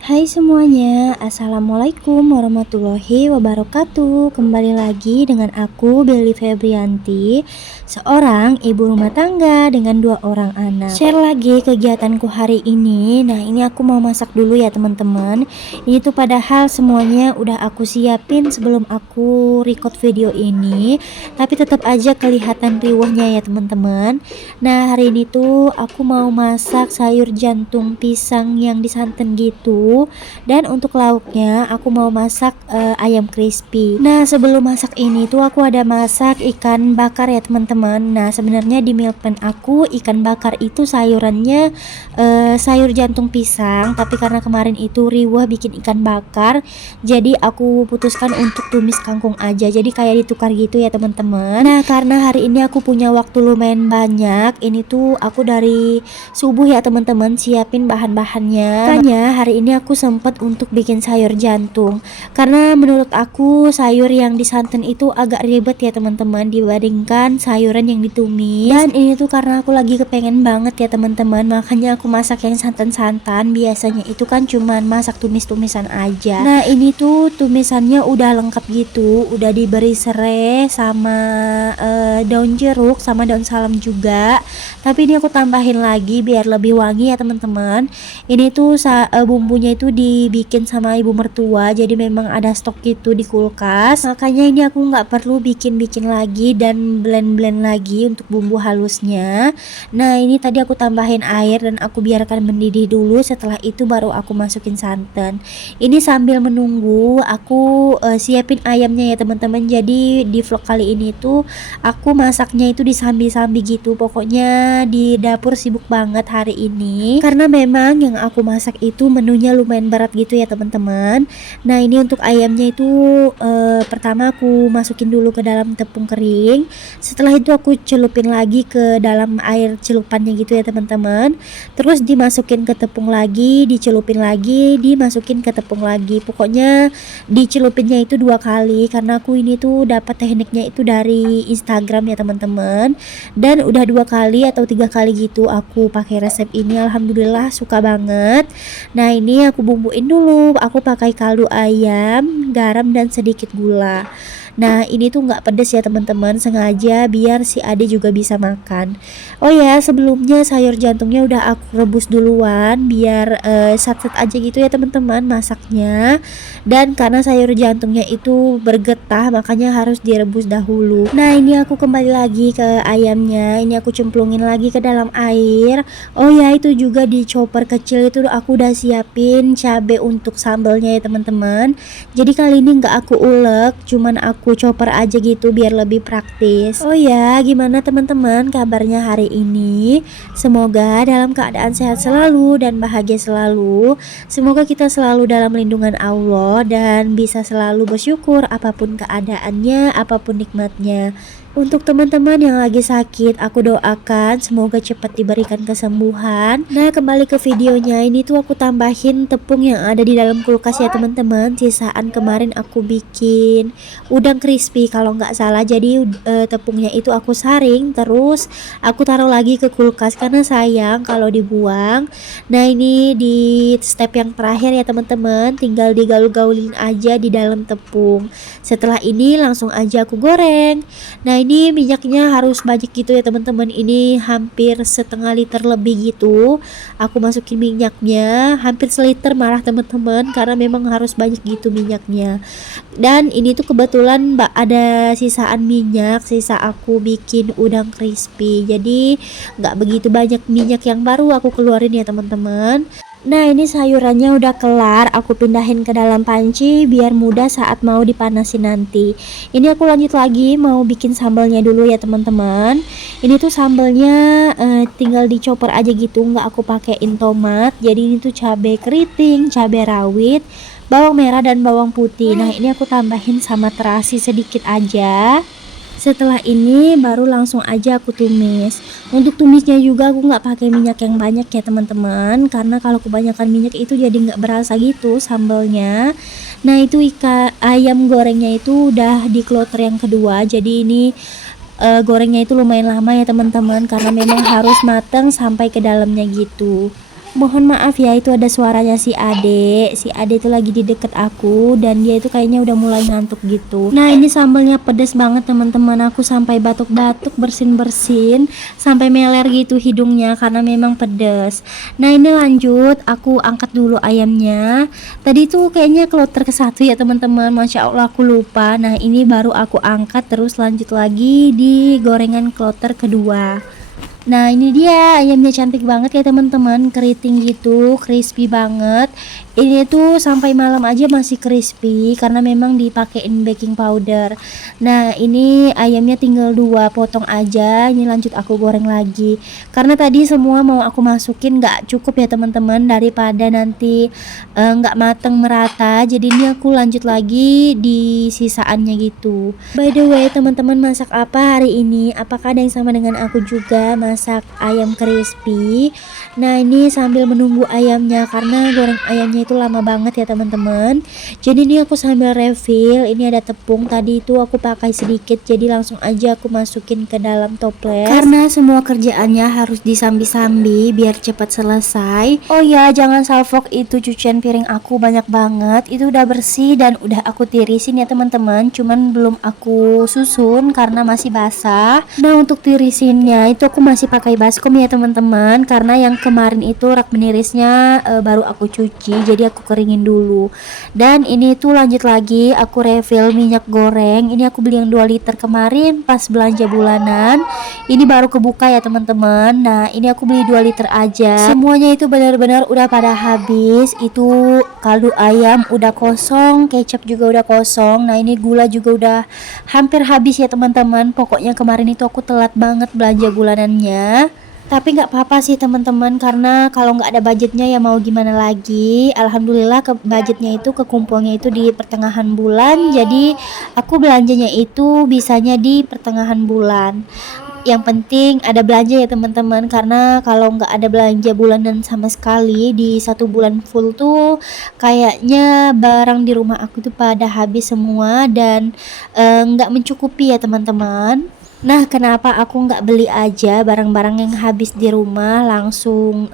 Hai semuanya, Assalamualaikum warahmatullahi wabarakatuh. Kembali lagi dengan aku, Belly Febrianti, seorang ibu rumah tangga dengan 2 orang anak. Share lagi kegiatanku hari ini. Nah, ini aku mau masak dulu ya teman-teman. Ini tuh padahal semuanya udah aku siapin sebelum aku record video ini, tapi tetap aja kelihatan riuhnya ya teman-teman. Nah, hari ini tuh aku mau masak sayur jantung pisang yang disanten gitu. Dan untuk lauknya aku mau masak ayam crispy. Nah, sebelum masak ini tuh aku ada masak ikan bakar ya teman-teman. Nah, sebenarnya di meal plan aku ikan bakar itu sayurannya sayur jantung pisang, tapi karena kemarin itu riwah bikin ikan bakar, jadi aku putuskan untuk tumis kangkung aja. Jadi kayak ditukar gitu ya teman-teman. Nah, karena hari ini aku punya waktu lumayan banyak, ini tuh aku dari subuh ya teman-teman siapin bahan-bahannya. Makanya hari ini aku sempat untuk bikin sayur jantung, karena menurut aku sayur yang disanten itu agak ribet ya teman-teman dibandingkan sayuran yang ditumis. Dan ini tuh karena aku lagi kepengen banget ya teman-teman, makanya aku masak yang santan-santan. Biasanya itu kan cuman masak tumis-tumisan aja. Nah, ini tuh tumisannya udah lengkap gitu, udah diberi serai sama daun jeruk sama daun salam juga, tapi ini aku tambahin lagi biar lebih wangi ya teman-teman. Ini tuh bumbunya itu dibikin sama ibu mertua, jadi memang ada stok gitu di kulkas, makanya ini aku nggak perlu bikin-bikin lagi dan blend-blend lagi untuk bumbu halusnya. Nah, ini tadi aku tambahin air dan aku biarkan mendidih dulu, setelah itu baru aku masukin santan. Ini sambil menunggu aku siapin ayamnya ya teman-teman. Jadi di vlog kali ini tuh aku masaknya itu disambi-sambi gitu, pokoknya di dapur sibuk banget hari ini karena memang yang aku masak itu menunya lumayan berat gitu ya teman-teman. Nah, ini untuk ayamnya itu pertama aku masukin dulu ke dalam tepung kering, setelah itu aku celupin lagi ke dalam air celupannya gitu ya teman-teman, terus dimasukin ke tepung lagi, dicelupin lagi, dimasukin ke tepung lagi. Pokoknya dicelupinnya itu 2 kali karena aku ini tuh dapat tekniknya itu dari Instagram ya teman-teman, dan udah 2 kali atau 3 kali gitu aku pakai resep ini, alhamdulillah suka banget. Nah, ini aku bumbuin dulu, aku pakai kaldu ayam, garam dan sedikit gula. Nah, ini tuh nggak pedes ya teman-teman, sengaja biar si Ade juga bisa makan. Oh ya, sebelumnya sayur jantungnya udah aku rebus duluan biar sat-sat aja gitu ya teman-teman masaknya. Dan karena sayur jantungnya itu bergetah, makanya harus direbus dahulu. Nah, ini aku kembali lagi ke ayamnya, ini aku cemplungin lagi ke dalam air. Oh ya, itu juga di chopper kecil itu aku udah siapin cabai untuk sambalnya ya teman-teman. Jadi kali ini nggak aku ulek, cuman aku chopper aja gitu biar lebih praktis. Oh ya, gimana teman-teman kabarnya hari ini? Semoga dalam keadaan sehat selalu dan bahagia selalu. Semoga kita selalu dalam lindungan Allah dan bisa selalu bersyukur apapun keadaannya, apapun nikmatnya. Untuk teman-teman yang lagi sakit, aku doakan semoga cepat diberikan kesembuhan. Nah, kembali ke videonya, ini tuh aku tambahin tepung yang ada di dalam kulkas ya teman-teman. Sisaan kemarin aku bikin udang crispy kalau nggak salah. Jadi tepungnya itu aku saring, terus aku taruh lagi ke kulkas karena sayang kalau dibuang. Nah, ini di step yang terakhir ya teman-teman, tinggal digaul-gaulin aja di dalam tepung. Setelah ini langsung aja aku goreng. Nah, ini minyaknya harus banyak gitu ya teman-teman, ini hampir setengah liter lebih gitu aku masukin minyaknya, hampir seliter malah teman-teman, karena memang harus banyak gitu minyaknya. Dan ini tuh kebetulan ada sisaan minyak sisa aku bikin udang crispy, jadi nggak begitu banyak minyak yang baru aku keluarin ya teman-teman. Nah, ini sayurannya udah kelar, aku pindahin ke dalam panci biar mudah saat mau dipanasin nanti. Ini aku lanjut lagi mau bikin sambalnya dulu ya teman-teman. Ini tuh sambalnya tinggal dicoper aja gitu, nggak aku pakein tomat. Jadi ini tuh cabai keriting, cabai rawit, bawang merah dan bawang putih. Nah, ini aku tambahin sama terasi sedikit aja. Setelah ini baru langsung aja aku tumis. Untuk tumisnya juga aku nggak pakai minyak yang banyak ya teman-teman, karena kalau kebanyakan minyak itu jadi nggak berasa gitu sambalnya. Nah, itu ayam gorengnya itu udah di kloter yang kedua, jadi ini gorengnya itu lumayan lama ya teman-teman, karena memang harus matang sampai ke dalamnya gitu. Mohon maaf ya, itu ada suaranya si Ade. Si Ade itu lagi di deket aku dan dia itu kayaknya udah mulai ngantuk gitu. Nah, ini sambelnya pedes banget teman-teman. Aku sampai batuk-batuk, bersin-bersin, sampai meler gitu hidungnya karena memang pedes. Nah, ini lanjut, aku angkat dulu ayamnya. Tadi tuh kayaknya kloter ke satu ya teman-teman. Masya Allah aku lupa. Nah, ini baru aku angkat terus lanjut lagi di gorengan kloter kedua. Nah, ini dia ayamnya cantik banget ya teman-teman, keriting gitu, crispy banget. Ini tuh sampai malam aja masih crispy karena memang dipakein baking powder. Nah, ini ayamnya tinggal 2 potong aja. Ini lanjut aku goreng lagi. Karena tadi semua mau aku masukin nggak cukup ya teman-teman, daripada nanti nggak mateng merata. Jadi ini aku lanjut lagi di sisaannya gitu. By the way, teman-teman masak apa hari ini? Apakah ada yang sama dengan aku juga masak ayam crispy? Nah, ini sambil menunggu ayamnya karena goreng ayamnya itu lama banget ya teman-teman. Jadi ini aku sambil refill. Ini ada tepung, tadi itu aku pakai sedikit, jadi langsung aja aku masukin ke dalam toples karena semua kerjaannya harus disambi-sambi biar cepat selesai. Oh ya, jangan salfok, itu cucian piring aku banyak banget. Itu udah bersih dan udah aku tirisin ya teman-teman, cuman belum aku susun karena masih basah. Nah, untuk tirisinnya itu aku masih pakai baskom ya teman-teman, karena yang kemarin itu rak menirisnya baru aku cuci, jadi aku keringin dulu. Dan ini tuh lanjut lagi aku refill minyak goreng. Ini aku beli yang 2 liter kemarin pas belanja bulanan. Ini baru kebuka ya teman-teman. Nah, ini aku beli 2 liter aja. Semuanya itu benar-benar udah pada habis. Itu kaldu ayam udah kosong, kecap juga udah kosong. Nah, ini gula juga udah hampir habis ya teman-teman. Pokoknya kemarin itu aku telat banget belanja bulanannya. Tapi nggak apa-apa sih teman-teman, karena kalau nggak ada budgetnya ya mau gimana lagi. Alhamdulillah ke budgetnya itu kekumpulnya itu di pertengahan bulan. Jadi aku belanjanya itu bisanya di pertengahan bulan. Yang penting ada belanja ya teman-teman, karena kalau nggak ada belanja bulanan sama sekali di 1 bulan full tuh kayaknya barang di rumah aku tuh pada habis semua dan nggak mencukupi ya teman-teman. Nah, kenapa aku nggak beli aja barang-barang yang habis di rumah langsung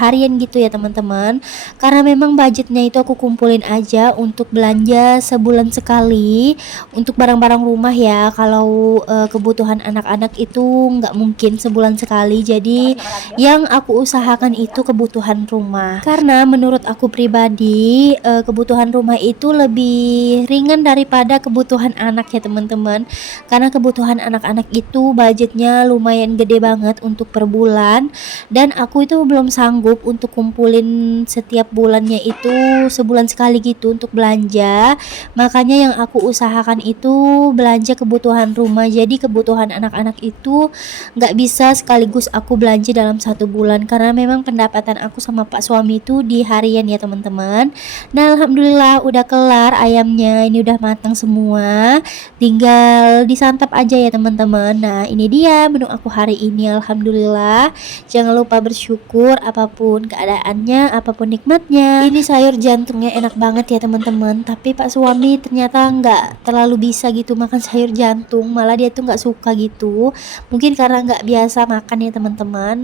harian gitu ya teman-teman? Karena memang budgetnya itu aku kumpulin aja untuk belanja sebulan sekali untuk barang-barang rumah ya. Kalau kebutuhan anak-anak itu nggak mungkin sebulan sekali. Jadi yang aku usahakan itu kebutuhan rumah. Karena menurut aku pribadi kebutuhan rumah itu lebih ringan daripada kebutuhan anak ya teman-teman. Karena kebutuhan anak-anak itu budgetnya lumayan gede banget untuk per bulan, dan aku itu belum sanggup untuk kumpulin setiap bulannya itu sebulan sekali gitu untuk belanja. Makanya yang aku usahakan itu belanja kebutuhan rumah. Jadi kebutuhan anak-anak itu nggak bisa sekaligus aku belanja dalam 1 bulan, karena memang pendapatan aku sama pak suami itu di harian ya teman-teman. Nah, alhamdulillah udah kelar ayamnya, ini udah matang semua, tinggal disantap aja ya teman-teman. Nah, ini dia menu aku hari ini, alhamdulillah. Jangan lupa bersyukur apapun keadaannya, apapun nikmatnya. Ini sayur jantungnya enak banget ya teman-teman, tapi pak suami ternyata nggak terlalu bisa gitu makan sayur jantung, malah dia tuh nggak suka gitu, mungkin karena nggak biasa makan ya teman-teman.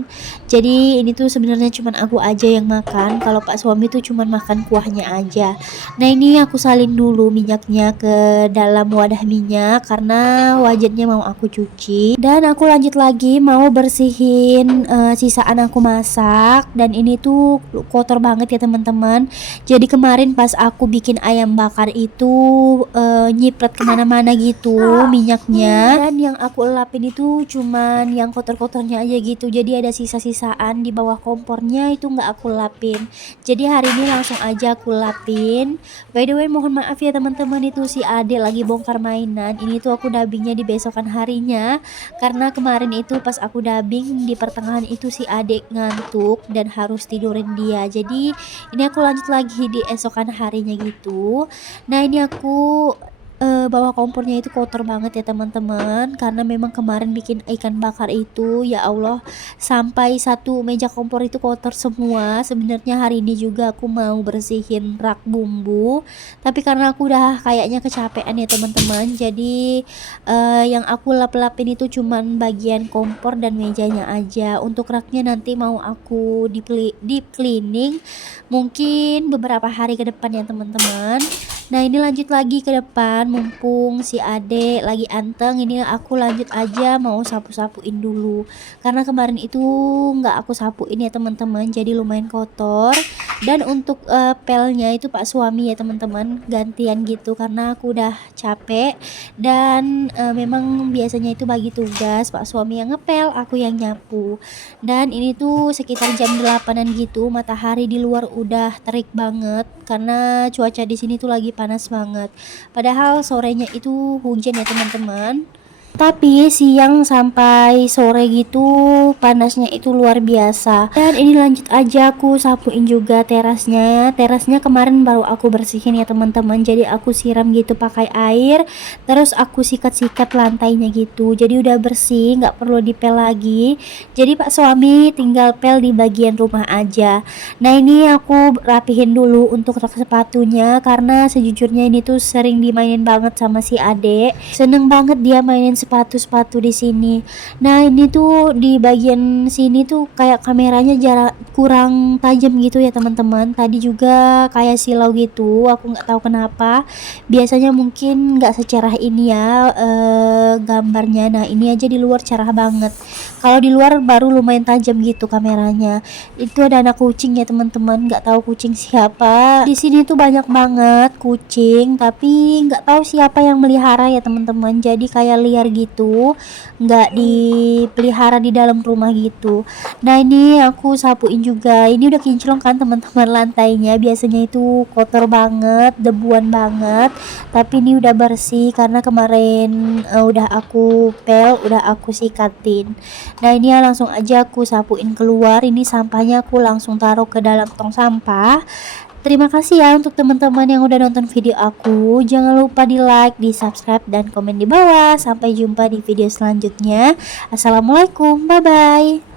Jadi ini tuh sebenarnya cuman aku aja yang makan, kalau pak suami tuh cuman makan kuahnya aja. Nah, ini aku salin dulu minyaknya ke dalam wadah minyak karena wajannya mau aku cuci, dan aku lanjut lagi mau bersihin sisaan aku masak. Dan ini tuh kotor banget ya teman-teman. Jadi kemarin pas aku bikin ayam bakar itu nyiprat kemana-mana gitu minyaknya, dan yang aku elapin itu cuman yang kotor-kotornya aja gitu. Jadi ada sisa-sisaan di bawah kompornya itu nggak aku lapin. Jadi hari ini langsung aja aku lapin. By the way, mohon maaf ya teman-teman, itu si Ade lagi bongkar mainan. Ini tuh aku dubbingnya di besokan harinya, karena kemarin itu pas aku dubbing di pertengahan itu si Ade ngantuk dan harus tidurin dia. Jadi ini aku lanjut lagi di esokan harinya gitu. Nah, ini aku bawah kompornya itu kotor banget ya teman-teman, karena memang kemarin bikin ikan bakar itu, ya Allah, sampai satu meja kompor itu kotor semua. Sebenarnya hari ini juga aku mau bersihin rak bumbu, tapi karena aku udah kayaknya kecapean ya teman-teman, jadi yang aku lap-lapin itu cuman bagian kompor dan mejanya aja. Untuk raknya nanti mau aku deep cleaning mungkin beberapa hari ke depan ya teman-teman. Nah ini lanjut lagi ke depan, mumpung si adek lagi anteng, ini aku lanjut aja mau sapu-sapuin dulu, karena kemarin itu nggak aku sapuin ya teman-teman, jadi lumayan kotor. Dan untuk pelnya itu pak suami ya teman-teman, gantian gitu karena aku udah capek. Dan memang biasanya itu bagi tugas, pak suami yang ngepel, aku yang nyapu. Dan ini tuh sekitar jam 8-an gitu, matahari di luar udah terik banget karena cuaca di sini tuh lagi panas banget. Padahal sorenya itu hujan ya teman-teman. Tapi siang sampai sore gitu panasnya itu luar biasa. Dan ini lanjut aja aku sapuin juga terasnya. Terasnya kemarin baru aku bersihin ya teman-teman. Jadi aku siram gitu pakai air. Terus aku sikat-sikat lantainya gitu. Jadi udah bersih, nggak perlu dipel lagi. Jadi pak suami tinggal pel di bagian rumah aja. Nah ini aku rapihin dulu untuk rak sepatunya, karena sejujurnya ini tuh sering dimainin banget sama si adek. Seneng banget dia mainin sepatu-sepatu di sini. Nah ini tuh di bagian sini tuh kayak kameranya jarak kurang tajam gitu ya teman-teman. Tadi juga kayak silau gitu, aku nggak tahu kenapa. Biasanya mungkin nggak secerah ini ya gambarnya. Nah ini aja di luar cerah banget. Kalau di luar baru lumayan tajam gitu kameranya. Itu ada anak kucing ya teman-teman, nggak tahu kucing siapa. Di sini tuh banyak banget kucing, tapi nggak tahu siapa yang melihara ya teman-teman. Jadi kayak liar gitu, nggak dipelihara di dalam rumah gitu. Nah ini aku sapuin juga. Ini udah kinclong kan teman-teman lantainya. Biasanya itu kotor banget, debuan banget. Tapi ini udah bersih karena kemarin udah aku pel, udah aku sikatin. Nah ini ya langsung aja aku sapuin keluar. Ini sampahnya aku langsung taruh ke dalam tong sampah. Terima kasih ya untuk teman-teman yang udah nonton video aku. Jangan lupa di like, di subscribe, dan komen di bawah. Sampai jumpa di video selanjutnya. Assalamualaikum, bye bye.